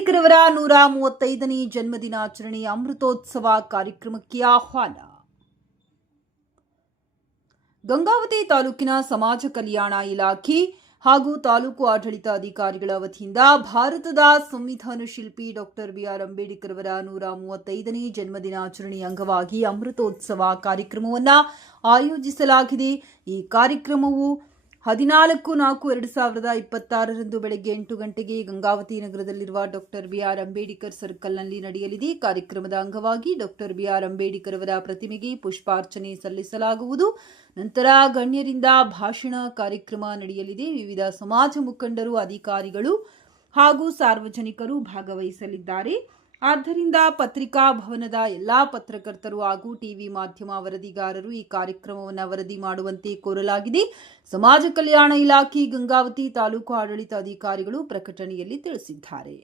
ಅಂಬೇಡ್ಕರ್ ಅವರ 135ನೇ ಜನ್ಮದಿನಾಚರಣೆ ಅಮೃತೋತ್ಸವ ಕಾರ್ಯಕ್ರಮಕ್ಕೆ ಆಹ್ವಾನ. ಗಂಗಾವತಿ ತಾಲೂಕಿನ ಸಮಾಜ ಕಲ್ಯಾಣ ಇಲಾಖೆ ಹಾಗೂ ತಾಲೂಕು ಆಡಳಿತ ಅಧಿಕಾರಿಗಳ ವತಿಯಿಂದ ಭಾರತದ ಸಂವಿಧಾನ ಶಿಲ್ಪಿ ಡಾಕ್ಟರ್ ಬಿ.ಆರ್. ಅಂಬೇಡ್ಕರ್ ಅವರ 135ನೇ ಜನ್ಮದಿನಾಚರಣೆ ಅಂಗವಾಗಿ ಅಮೃತೋತ್ಸವ ಕಾರ್ಯಕ್ರಮವನ್ನು ಆಯೋಜಿಸಲಾಗಿದೆ. ಈ ಕಾರ್ಯಕ್ರಮವು 14/4/2026 ಬೆಳಗ್ಗೆ 8 ಗಂಟೆಗೆ ಗಂಗಾವತಿ ನಗರದಲ್ಲಿರುವ ಡಾಕ್ಟರ್ ಬಿ.ಆರ್. ಅಂಬೇಡ್ಕರ್ ಸರ್ಕಲ್ನಲ್ಲಿ ನಡೆಯಲಿದೆ. ಕಾರ್ಯಕ್ರಮದ ಅಂಗವಾಗಿ ಡಾಕ್ಟರ್ ಬಿ.ಆರ್. ಅಂಬೇಡ್ಕರ್ ಅವರ ಪ್ರತಿಮೆಗೆ ಪುಷ್ಪಾರ್ಚನೆ ಸಲ್ಲಿಸಲಾಗುವುದು. ನಂತರ ಗಣ್ಯರಿಂದ ಭಾಷಣ ಕಾರ್ಯಕ್ರಮ ನಡೆಯಲಿದೆ. ವಿವಿಧ ಸಮಾಜ ಮುಖಂಡರು, ಅಧಿಕಾರಿಗಳು ಹಾಗೂ ಸಾರ್ವಜನಿಕರು ಭಾಗವಹಿಸಲಿದ್ದಾರೆ. ಆದ್ದರಿಂದ ಪತ್ರಿಕಾ ಭವನದ ಎಲ್ಲಾ ಪತ್ರಕರ್ತರು ಹಾಗೂ ಟಿವಿ ಮಾಧ್ಯಮ ವರದಿಗಾರರು ಈ ಕಾರ್ಯಕ್ರಮವನ್ನು ವರದಿ ಮಾಡುವಂತೆ ಕೋರಲಾಗಿದೆ. ಸಮಾಜ ಕಲ್ಯಾಣ ಇಲಾಖೆ ಗಂಗಾವತಿ ತಾಲೂಕು ಆಡಳಿತ ಅಧಿಕಾರಿಗಳು ಪ್ರಕಟಣೆಯಲ್ಲಿ ತಿಳಿಸಿದ್ದಾರೆ.